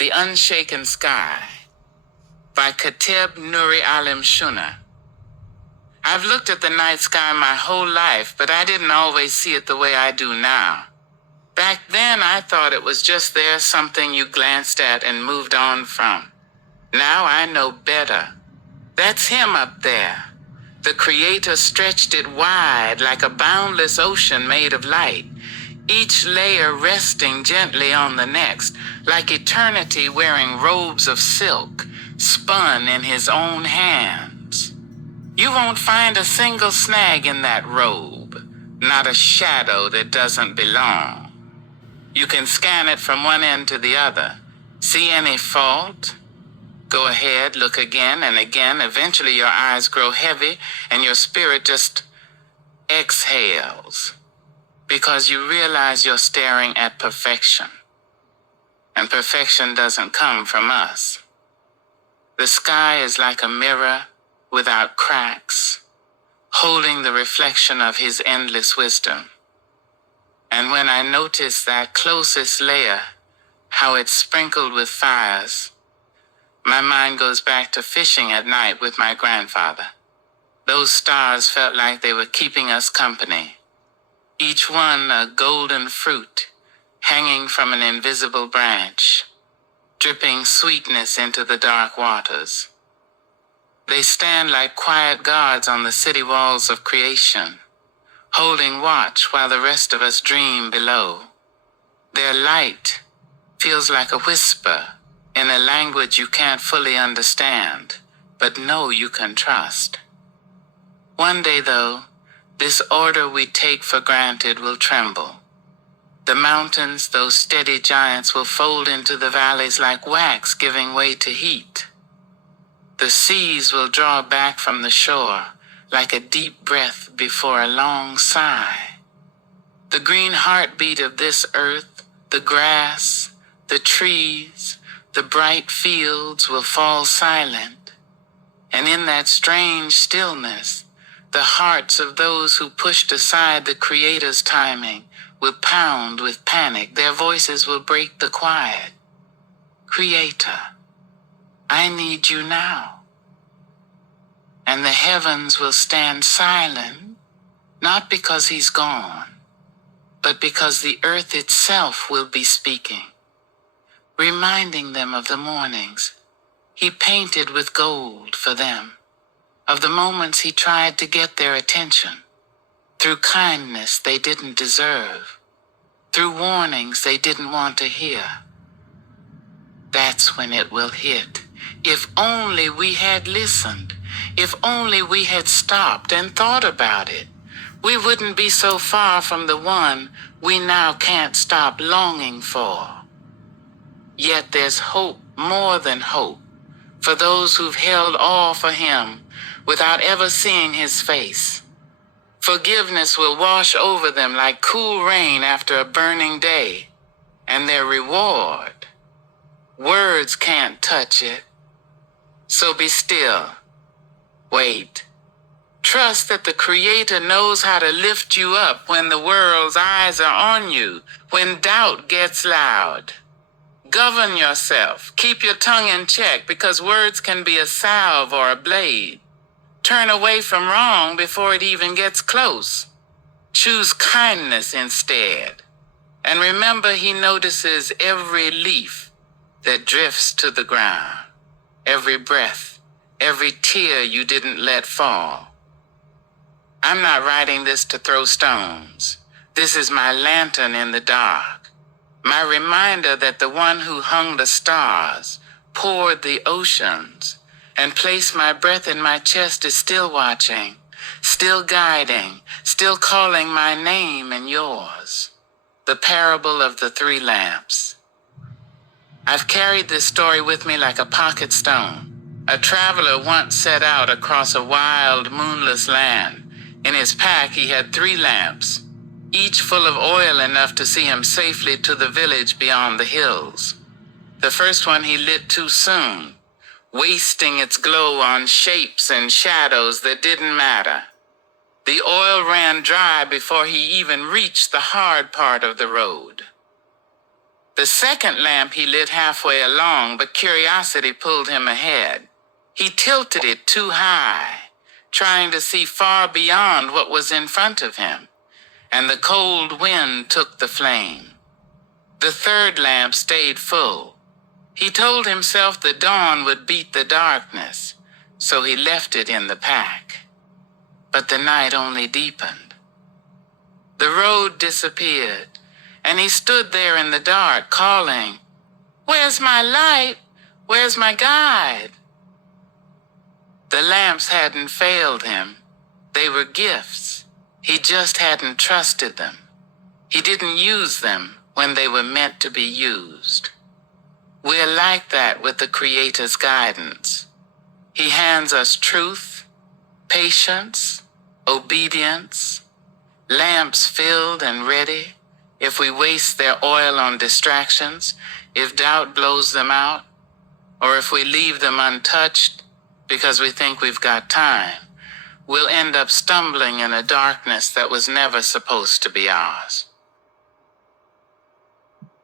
The Unshaken Sky by Kateb Nuri Alim Shuna. I've looked at the night sky my whole life, but I didn't always see it the way I do now. Back then, I thought it was just there, something you glanced at and moved on from. Now I know better. That's him up there. The Creator stretched it wide like a boundless ocean made of light, each layer resting gently on the next, like eternity wearing robes of silk, spun in his own hands. You won't find a single snag in that robe, not a shadow that doesn't belong. You can scan it from one end to the other. See any fault? Go ahead, look again and again. Eventually your eyes grow heavy and your spirit just exhales, because you realize you're staring at perfection. And perfection doesn't come from us. The sky is like a mirror without cracks, holding the reflection of his endless wisdom. And when I notice that closest layer, how it's sprinkled with fires, my mind goes back to fishing at night with my grandfather. Those stars felt like they were keeping us company, each one a golden fruit hanging from an invisible branch, dripping sweetness into the dark waters. They stand like quiet guards on the city walls of creation, holding watch while the rest of us dream below. Their light feels like a whisper in a language you can't fully understand, but know you can trust. One day, though, this order we take for granted will tremble. The mountains, those steady giants, will fold into the valleys like wax giving way to heat. The seas will draw back from the shore like a deep breath before a long sigh. The green heartbeat of this earth, the grass, the trees, the bright fields will fall silent. And in that strange stillness, the hearts of those who pushed aside the Creator's timing will pound with panic. Their voices will break the quiet. Creator, I need you now. And the heavens will stand silent, not because he's gone, but because the earth itself will be speaking, reminding them of the mornings he painted with gold for them, of the moments he tried to get their attention, through kindness they didn't deserve, through warnings they didn't want to hear. That's when it will hit. If only we had listened, if only we had stopped and thought about it, we wouldn't be so far from the one we now can't stop longing for. Yet there's hope, more than hope, for those who've held all for him without ever seeing his face. Forgiveness will wash over them like cool rain after a burning day, and their reward, words can't touch it. So be still. Wait. Trust that the Creator knows how to lift you up when the world's eyes are on you, when doubt gets loud. Govern yourself. Keep your tongue in check, because words can be a salve or a blade. Turn away from wrong before it even gets close. Choose kindness instead. And remember, he notices every leaf that drifts to the ground, every breath, every tear you didn't let fall. I'm not writing this to throw stones. This is my lantern in the dark, my reminder that the one who hung the stars, poured the oceans, and placed my breath in my chest is still watching, still guiding, still calling my name and yours. The parable of the 3 lamps. I've carried this story with me like a pocket stone. A traveler once set out across a wild, moonless land. In his pack, he had 3 lamps, each full of oil enough to see him safely to the village beyond the hills. The first one he lit too soon, wasting its glow on shapes and shadows that didn't matter. The oil ran dry before he even reached the hard part of the road. The second lamp he lit halfway along, but curiosity pulled him ahead. He tilted it too high, trying to see far beyond what was in front of him, and the cold wind took the flame. The third lamp stayed full. He told himself the dawn would beat the darkness, so he left it in the pack. But the night only deepened. The road disappeared, and he stood there in the dark, calling, "Where's my light? Where's my guide?" The lamps hadn't failed him. They were gifts. He just hadn't trusted them. He didn't use them when they were meant to be used. We're like that with the Creator's guidance. He hands us truth, patience, obedience, lamps filled and ready if we waste their oil on distractions, if doubt blows them out, or if we leave them untouched because we think we've got time. We'll end up stumbling in a darkness that was never supposed to be ours.